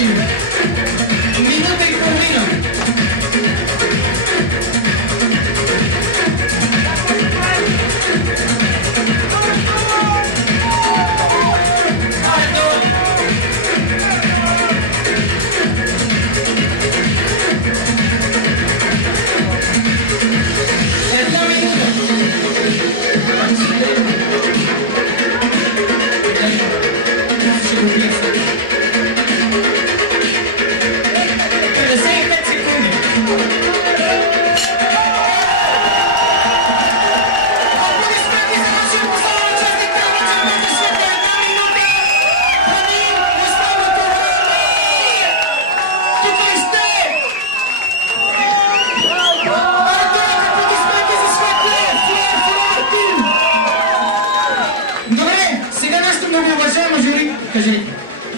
Минута и половина.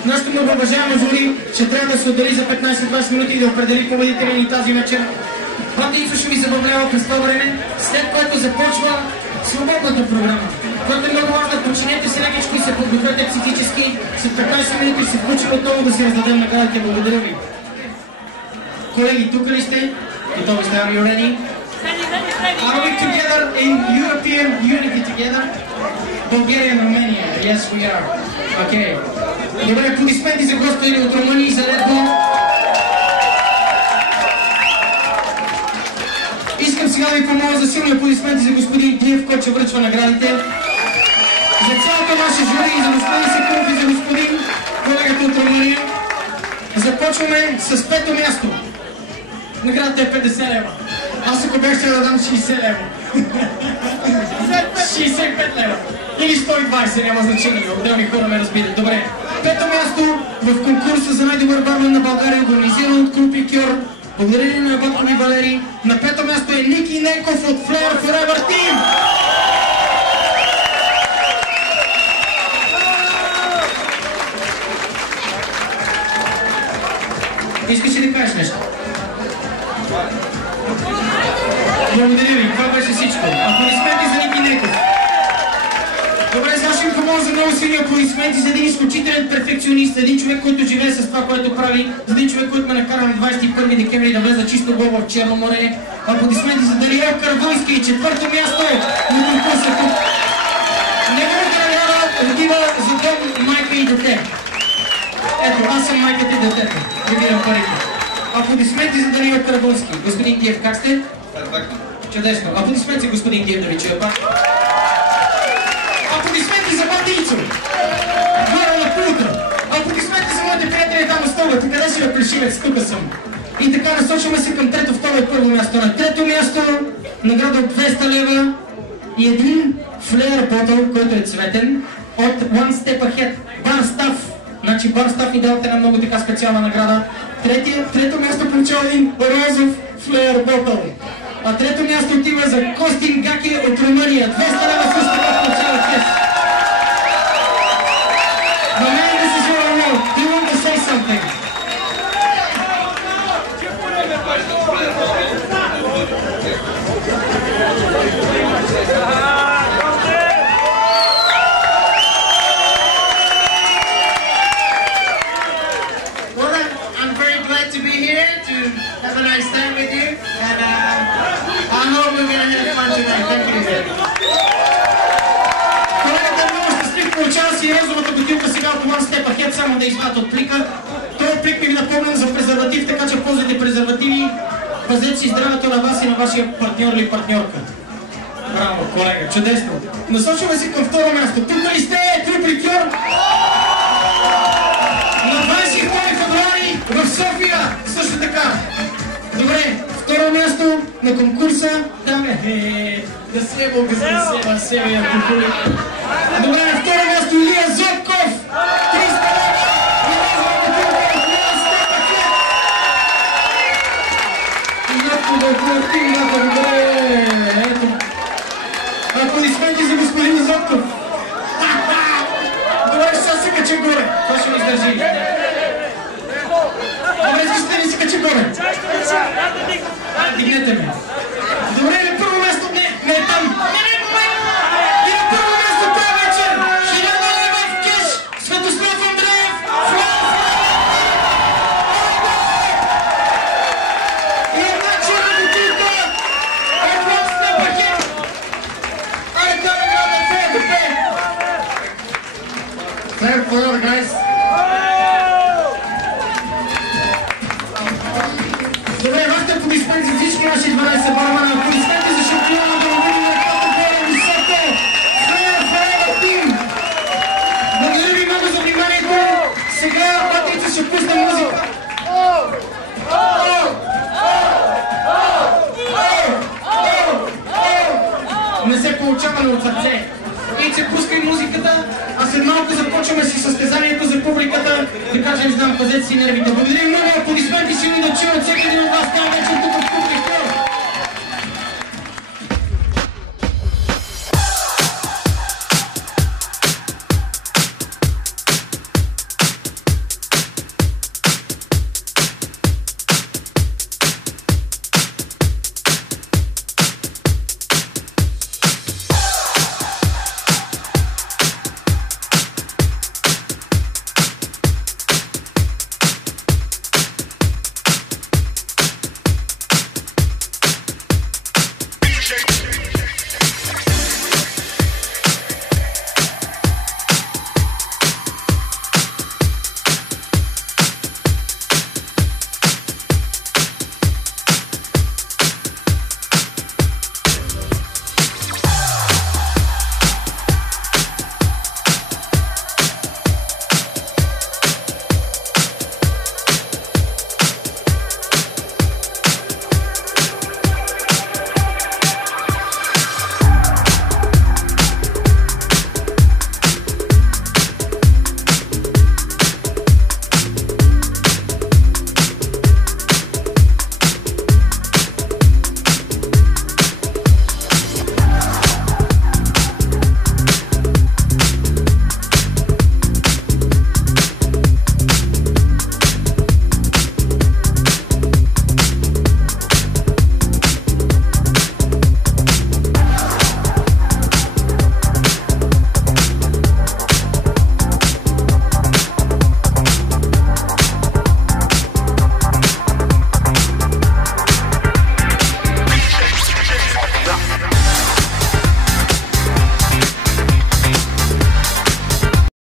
Нашето много уважаемо жури ще трябва да се отдели за 15-20 минути и да определи победителя ни тази вечер. Батица ще ви забавлява през това време, след което започва свободната програма, която е много важна. Починете се лекичко и се подгответе психически. След 15 минути се включим отново да си раздадем наградите. Благодаря ви. Колеги, тук ли сте? Готови сте? Are you ready? Are we together in European unity together? Bulgaria and Romania. Yes, we are. Okay. Добре, аплодисменти за господи от Румъния и за Летво. Искам сега да ви помоля за силни аплодисменти за господин Диев, който ще връчва наградите. За цялото наше жури и за господин Секунов и за господин колегата от Румъния. Започваме с пето място. Наградата е 50 лева. Аз ако бях ще да дам 60 лева. 65 лева. Или 120, няма значение. Отделни хора ме разбират. Добре. Пето място в конкурса за най-добър бармен на България, организиран от Клуб Ликьор. Благодарение на Батко и Валери. На пето място е Ники Неков от Flair Forever Team. Искаш ли да кажеш нещо? Благодаря ви. Това беше всичко. Аплодисменти за Ники Неков. Добре, сега ще ви помогна за много силни аплодисменти за един изключителен перфекционист, един човек, който живее с това, което прави, за един човек, който ме накара на 21 декември да влезе чисто гол в Черно море. Аплодисменти за Дариел Карвойски, четвърто място на конкурса тук. Неговата награда отива за дом, майка и дете. Ето, аз съм майката и детето. Прибирам парите. Аплодисменти за Дариел Карвойски. Господин Диев, как сте? Перфектно. Чудесно. Аплодисменти господин Диев да ви чуя пак. Аплодисменти за Батийцо! Горе на пулта! Аплодисменти за моите приятели там на столбата, къде си бе плешивец, тук съм. И така насочваме се към трето, второ и първо място. На трето място награда от 200 лева и един флеер ботъл, който е цветен, от One Step Ahead. Бар Стаф. Значи Бар Стаф ни давате една много така специална награда. Трето място получава един розов флеер ботъл. А трето място отива за Костин Гаки от Румъния. 200 лева също така получава чест. На мен да се жива много. Do you want to say something? Well, I'm very glad to be here to have a nice time with you, and I hope we're going to have fun tonight. Thank you. Колегата много щастлив получава си розовата бутилка сега от One Step Ahead, само да извадят от плика. Този плик ми ви напомням за презерватив, така че ползвайте презервативи. Пазете си здравето на вас и на вашия партньор или партньорка. Браво, колега, чудесно. Насочваме се към второ място. Тук ли сте, Клуб Ликьор? На 22 февруари в София, също така. Добре, второ място на конкурса. Да се бога, да се я купули. Добре, на второ място Илия Зобков. 300 лева. Аплодисменти за господин Зобков. Добре, ще се кача горе. Това ще ми издържи. Добре, искате да ми се кача горе? Дигнете ме. Добре, на първо място не е там. И на първо място това вечер 1000 лева в кеш. Светослав Андреев. Clap for all, guys. Добре, вашите аплодисменти за всички наши 12 бармана. Аплодисменти за шампиона да видим на както по-високо. Forever Team. Благодаря ви много за вниманието. Сега батица ще пусне музика. Не се получаваме от сърце. И че пускай музиката, а след малко започваме си състезанието за публиката. Да кажем, знам, пазете си нервите. Благодаря много, аплодисменти силни да чуят всеки един от вас. Там вече тук